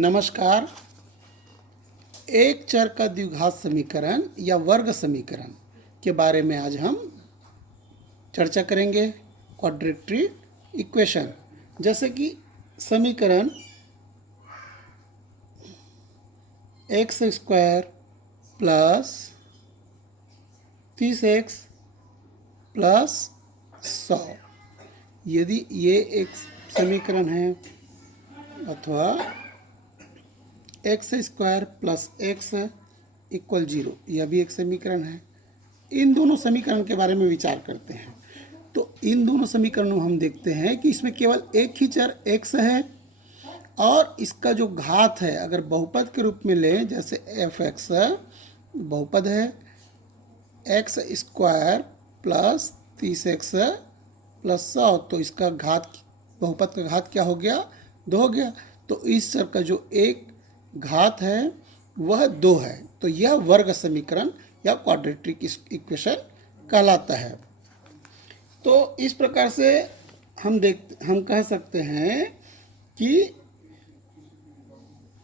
नमस्कार। एक चर का द्विघात समीकरण या वर्ग समीकरण के बारे में आज हम चर्चा करेंगे। क्वाड्रेटिक इक्वेशन, जैसे कि समीकरण x square plus 30x plus 100, यदि ये एक समीकरण है, अथवा x square plus x equal 0, यह भी एक समीकरण है। इन दोनों समीकरण के बारे में विचार करते हैं। तो इन दोनों समीकरणों में हम देखते हैं कि इसमें केवल एक ही चर x है और इसका जो घात है, अगर बहुपद के रूप में लें, जैसे एफ एक्स बहुपद है, x square plus 30x plus 100, तो इसका घात, बहुपद का घात क्या हो गया? 2 हो गया। तो इस चर का जो एक घात है वह 2 है। तो यह वर्ग समीकरण या क्वाड्रेटिक इक्वेशन कहलाता है। तो इस प्रकार से हम कह सकते हैं कि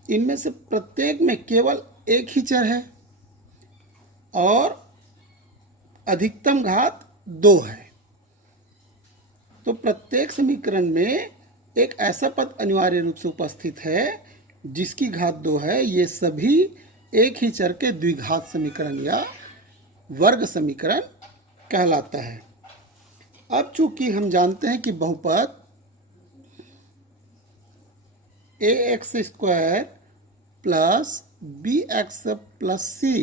इनमें से प्रत्येक में केवल एक ही चर है और अधिकतम घात 2 है। तो प्रत्येक समीकरण में एक ऐसा पद अनिवार्य रूप से उपस्थित है जिसकी घात 2 है। ये सभी एक ही चर के द्विघात समीकरण या वर्ग समीकरण कहलाता है। अब चूंकि हम जानते हैं कि बहुपद a x square plus b x plus c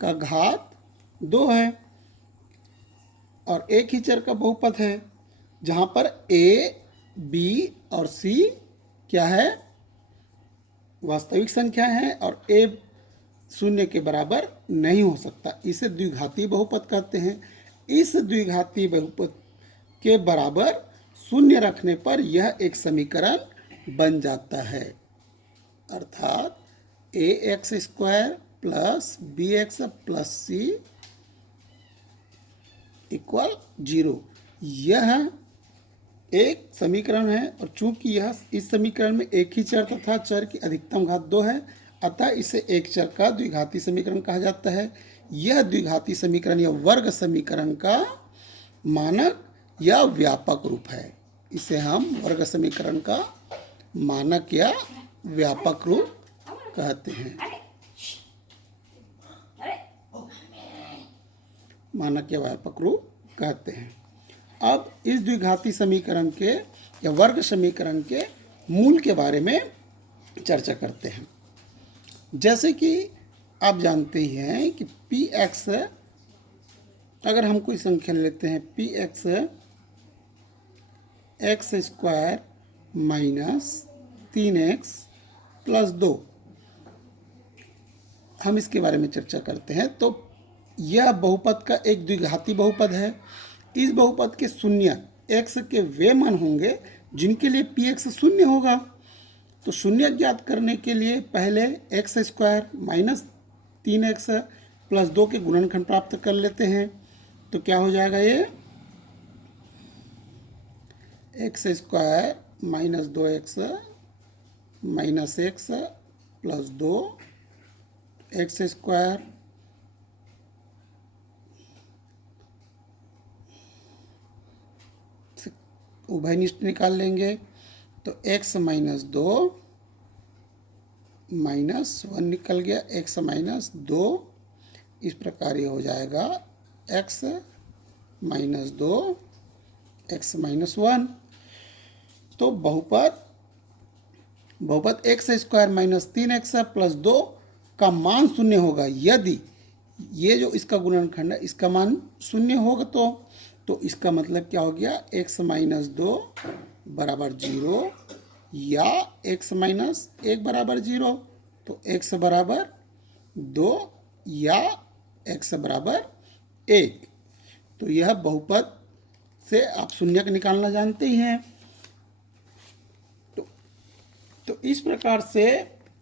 का घात 2 है और एक ही चर का बहुपद है, जहां पर a, b और c क्या है? वास्तविक संख्या है और a 0 के बराबर नहीं हो सकता। इसे द्विघाती बहुपद कहते हैं। इस द्विघाती बहुपद के बराबर 0 रखने पर यह एक समीकरण बन जाता है, अर्थात a x square plus b x plus c equal 0। यह एक समीकरण है और चूंकि यह इस समीकरण में एक ही चर तथा चर की अधिकतम घात 2 है, अतः इसे एक चर का द्विघाती समीकरण कहा जाता है। यह द्विघाती समीकरण या वर्ग समीकरण का मानक या व्यापक रूप है। इसे हम वर्ग समीकरण का मानक या व्यापक रूप कहते हैं। मानक या व्यापक रूप कहते हैं। अब इस द्विघाती समीकरण के या वर्ग समीकरण के मूल के बारे में चर्चा करते हैं। जैसे कि आप जानते ही हैं कि पी एक्स, अगर हम कोई संख्या लेते हैं, P x x square minus 3x plus 2, हम इसके बारे में चर्चा करते हैं। तो यह बहुपद का एक द्विघाती बहुपद है। इस बहुपद के शून्य x के वे मान होंगे जिनके लिए पी एक्स 0 होगा। तो शून्य ज्ञात करने के लिए पहले x square minus 3x plus 2 के गुणनखंड प्राप्त कर लेते हैं। तो क्या हो जाएगा? ये x square minus 2x minus x plus 2 x square उभयनिष्ठ निकाल लेंगे। तो x माइनस 2 माइनस 1 निकल गया, x माइनस 2। इस प्रकार ये हो जाएगा x माइनस 2 x माइनस 1। तो बहुपद x square minus 3x plus 2 का मान 0 होगा यदि ये जो इसका गुणनखंड है इसका मान 0 होगा। तो इसका मतलब क्या हो गया? x माइनस 2 बराबर 0 या x माइनस 1 बराबर 0। तो x बराबर 2 या x बराबर 1। तो यह बहुपद से आप शून्य का निकालना जानते ही हैं। तो इस प्रकार से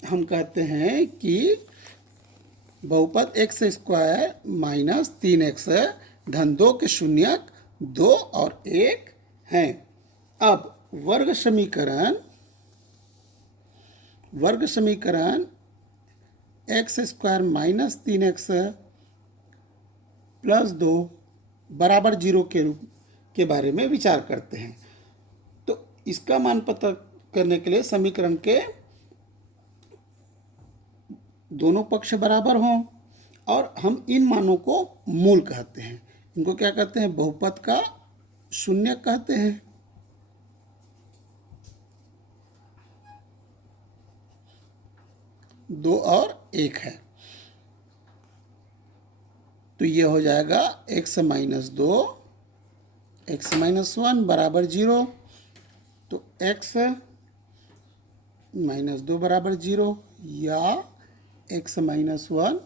हम कहते हैं कि बहुपद एक्स स्क्वायर माइनस 3x धन 2 के शून्यक 2 और 1 हैं। अब वर्ग समीकरण x square minus 3x plus 2 बराबर 0 के रूप के बारे में विचार करते हैं। तो इसका मान पता करने के लिए समीकरण के दोनों पक्ष बराबर हों और हम इन मानों को मूल कहते हैं। इनको क्या कहते हैं? बहुपद का शून्य कहते हैं। दो और एक है तो ये हो जाएगा x माइनस 2 x माइनस 1 बराबर 0। तो x माइनस 2 बराबर 0 या x माइनस 1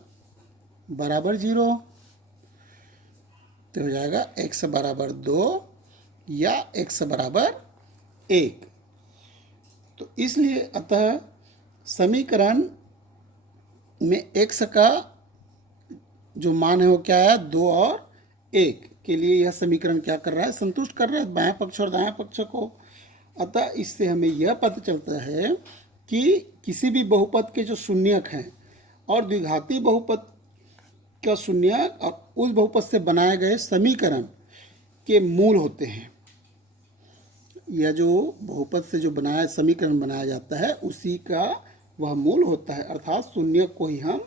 बराबर 0। तो हो जाएगा x बराबर 2 या x बराबर 1। तो इसलिए अतः समीकरण में x का जो मान है वो क्या है? 2 और 1 के लिए यह समीकरण क्या कर रहा है? संतुष्ट कर रहा है बाएं पक्ष और दाएं पक्ष को। अतः इससे हमें यह पता चलता है कि किसी भी बहुपद के जो शून्यक हैं और द्विघाती बहुपद का शून्यक और उस बहुपद से बनाए गए समीकरण के मूल होते हैं। यह जो बहुपद से जो बनाया समीकरण बनाया जाता है उसी का वह मूल होता है, अर्थात शून्यक को ही हम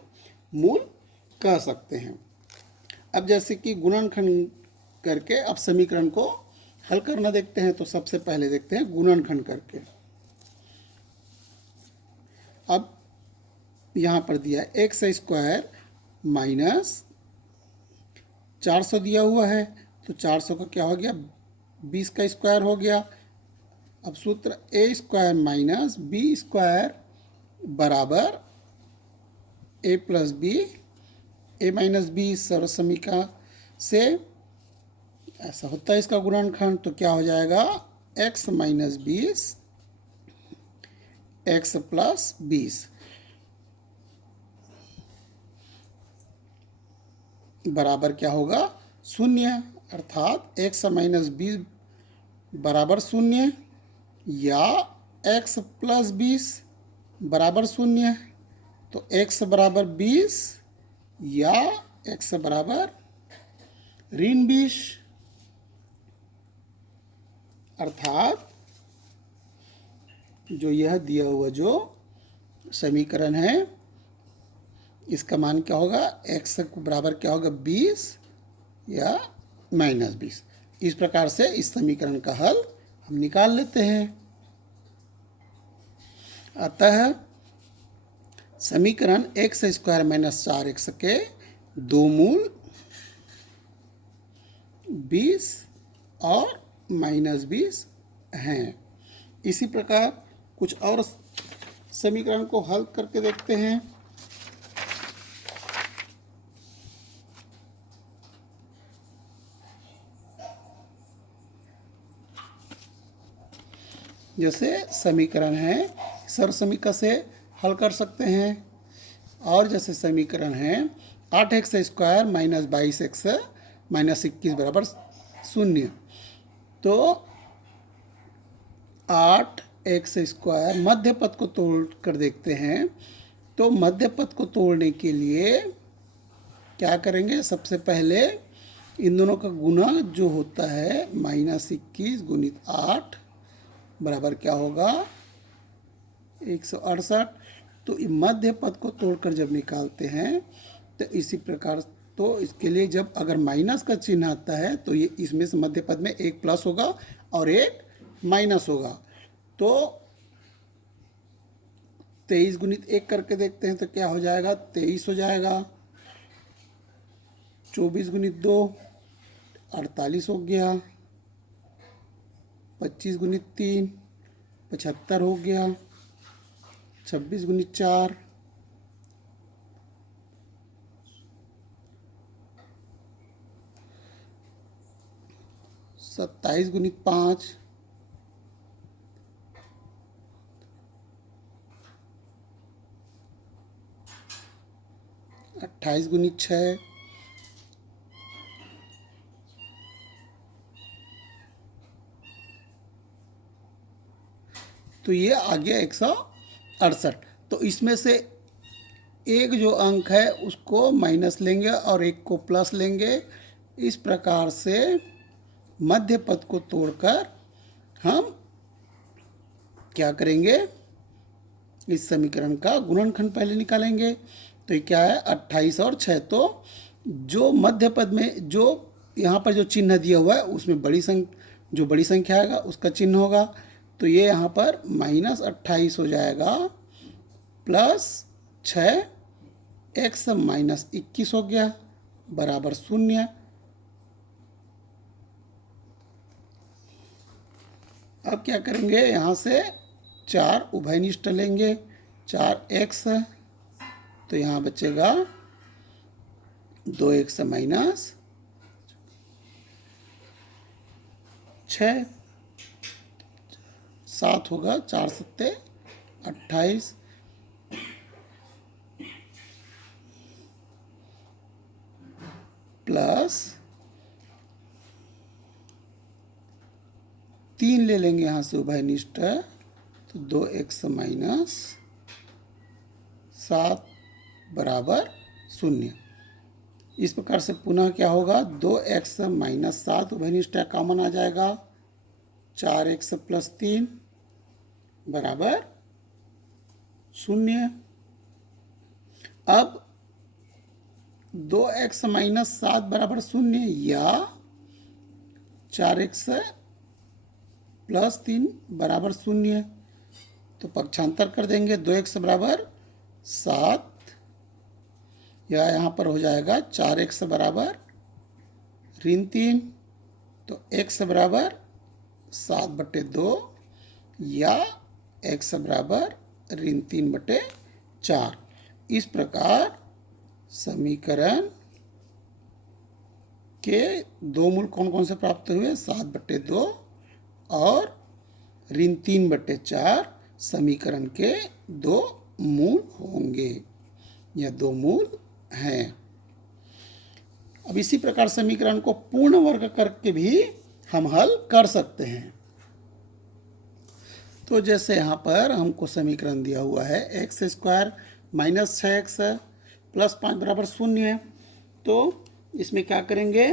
मूल कह सकते हैं। अब जैसे कि गुणनखंड करके अब समीकरण को हल करना देखते हैं। तो सबसे पहले देखते हैं गुणनखंड करके। अब यहाँ पर दिया है एक्स स्क्वायर माइनस 400 दिया हुआ है तो 400 का क्या हो गया? 20 का स्क्वायर हो गया। अब सूत्र a square minus b square बराबर a plus b, a minus b सर्व समीकरण से ऐसा होता है इसका गुणनखंड। तो क्या हो जाएगा? x माइनस 20 x प्लस 20 बराबर क्या होगा? 0। अर्थात x माइनस 20 बराबर 0 या x प्लस 20 बराबर 0। तो x बराबर 20 या x बराबर ऋण 20। अर्थात जो यह दिया हुआ जो समीकरण है इसका मान क्या होगा? x बराबर क्या होगा? 20 या माइनस 20। इस प्रकार से इस समीकरण का हल हम निकाल लेते हैं। अतः समीकरण एक्स स्क्वायर माइनस 4x के दो मूल 20 और माइनस 20 हैं। इसी प्रकार कुछ और समीकरण को हल करके देखते हैं। जैसे समीकरण है सर्व समीकरण से हल कर सकते हैं। और जैसे समीकरण है 8x square minus 22x minus 21 बराबर 0। तो 8x स्क्वायर मध्य पद को तोड़ कर देखते हैं। तो मध्य पद को तोड़ने के लिए क्या करेंगे? सबसे पहले इन दोनों का गुणा जो होता है माइनस 21 गुणित 8 बराबर क्या होगा? 168। तो मध्य पद को तोड़कर जब निकालते हैं तो इसी प्रकार तो इसके लिए जब अगर माइनस का चिन्ह आता है तो ये इसमें से मध्य पद में एक प्लस होगा और एक माइनस होगा। तो 23 गुणित 1 करके देखते हैं तो क्या हो जाएगा? 23 हो जाएगा। 24 गुणित 2 48 हो गया। 25 गुणित 3 75 हो गया। 26 गुणित 4 27 गुणित 5 28 गुणित 6 . तो ये आ गया 168। तो इसमें से एक जो अंक है उसको माइनस लेंगे और एक को प्लस लेंगे। इस प्रकार से मध्य पद को तोड़कर हम क्या करेंगे, इस समीकरण का गुणनखंड पहले निकालेंगे। तो ये क्या है, 28 और 6। तो जो मध्य पद में जो यहाँ पर जो चिन्ह दिया हुआ है उसमें जो बड़ी संख्या आएगा उसका चिन्ह होगा। तो ये यहाँ पर -28 हो जाएगा प्लस 6, x -21 हो गया बराबर 0। अब क्या करेंगे, यहाँ से 4 उभयनिष्ठ लेंगे, 4x, तो यहाँ बचेगा 2x माइनस 6, 7 होगा, 4 सत्ते 28 प्लस 3 ले लेंगे यहाँ से उभयनिष्ठ, तो 2x माइनस 7 बराबर 0। इस प्रकार से पुनः क्या होगा, 2x माइनस 7 उभयनिष्ठ कॉमन आ जाएगा, 4x प्लस 3 बराबर 0। अब 2x माइनस 7 बराबर 0 या 4x प्लस 3 बराबर 0, तो पक्षांतर कर देंगे, 2x बराबर 7 या यहाँ पर हो जाएगा 4x बराबर ऋण 3, तो x बराबर 7/2 या x बराबर ऋण 3/4। इस प्रकार समीकरण के दो मूल कौन कौन से प्राप्त हुए, 7/2 और ऋण 3/4 समीकरण के दो मूल होंगे या दो मूल हैं। अब इसी प्रकार समीकरण को पूर्ण वर्ग करके भी हम हल कर सकते हैं। तो जैसे यहाँ पर हमको समीकरण दिया हुआ है x² माइनस 6x प्लस 5 बराबर 0 है, तो इसमें क्या करेंगे,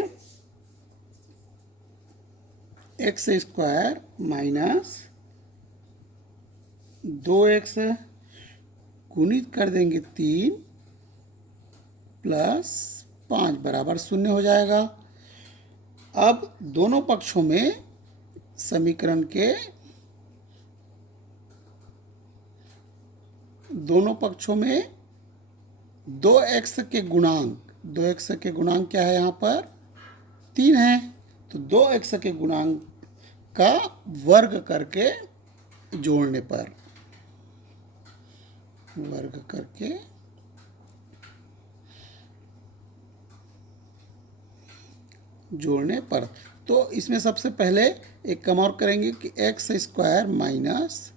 x² माइनस 2x गुणित कर देंगे 3 प्लस 5 बराबर 0 हो जाएगा। अब दोनों पक्षों में समीकरण के दोनों पक्षों में 2x के गुणांक क्या है, यहाँ पर 3 है, तो 2x के गुणांक का वर्ग करके जोड़ने पर तो इसमें सबसे पहले एक काम और करेंगे कि x² माइनस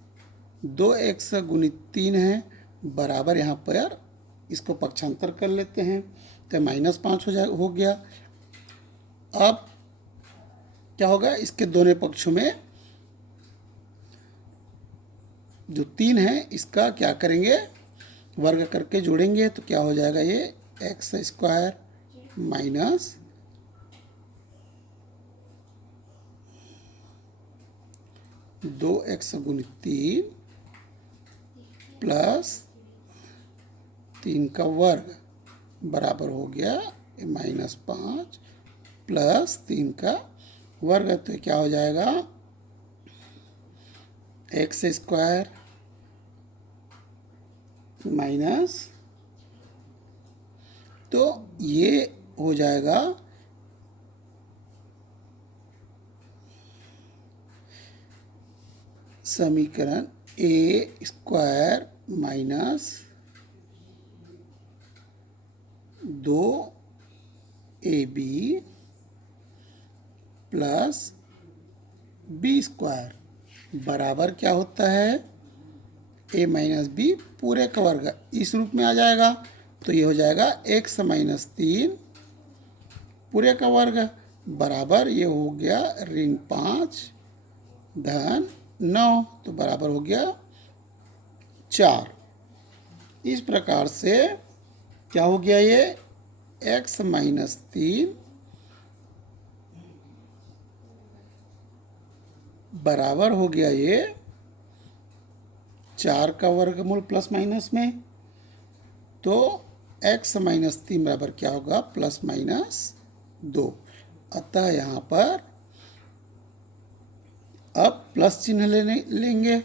2x गुणित 3 है बराबर, यहाँ पर इसको पक्षांतर कर लेते हैं, तो -5 हो गया। अब क्या होगा, इसके दोनों पक्षों में जो 3 है इसका क्या करेंगे, वर्ग करके जोड़ेंगे, तो क्या हो जाएगा, ये x² माइनस 2x गुणित 3 प्लस 3 का वर्ग बराबर हो गया -5 प्लस 3 का वर्ग, तो क्या हो जाएगा, x² माइनस, तो ये हो जाएगा समीकरण a² minus 2ab plus b² बराबर क्या होता है, a माइनस बी पूरे का वर्ग इस रूप में आ जाएगा, तो ये हो जाएगा x माइनस 3 पूरे का वर्ग बराबर, ये हो गया ऋण 5 धन 9, तो बराबर हो गया 4। इस प्रकार से क्या हो गया, ये x माइनस 3 बराबर हो गया ये 4 का वर्गमूल प्लस माइनस में, तो x माइनस 3 बराबर क्या होगा, प्लस माइनस 2। अतः यहाँ पर अब प्लस चिन्ह लेंगे।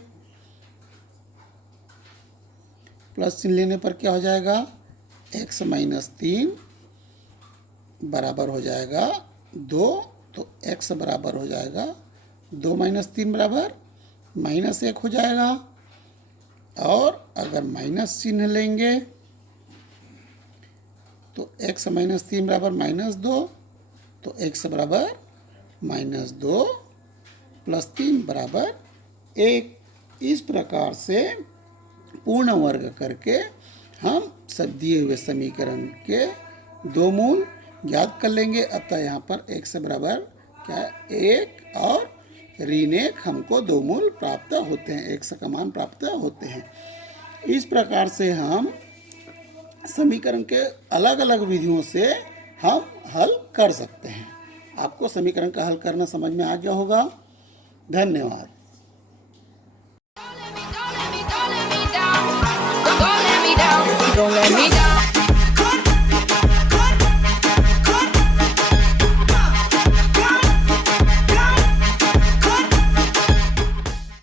प्लस चिन्ह लेने पर क्या हो जाएगा, x माइनस 3 बराबर हो जाएगा 2, तो x बराबर हो जाएगा 2 माइनस 3 बराबर माइनस 1 हो जाएगा। और अगर माइनस चिन्ह लेंगे तो x माइनस 3 बराबर माइनस 2, तो x बराबर माइनस 2 प्लस 3 बराबर 1। इस प्रकार से पूर्ण वर्ग करके हम सब दिए हुए समीकरण के दो मूल ज्ञात कर लेंगे। अतः यहाँ पर x बराबर क्या है, 1 और ऋण 1 हमको दो मूल प्राप्त होते हैं, x का मान प्राप्त होते हैं। इस प्रकार से हम समीकरण के अलग अलग विधियों से हम हल कर सकते हैं। आपको समीकरण का हल करना समझ में आ गया होगा। धन्यवाद। Don't let me down.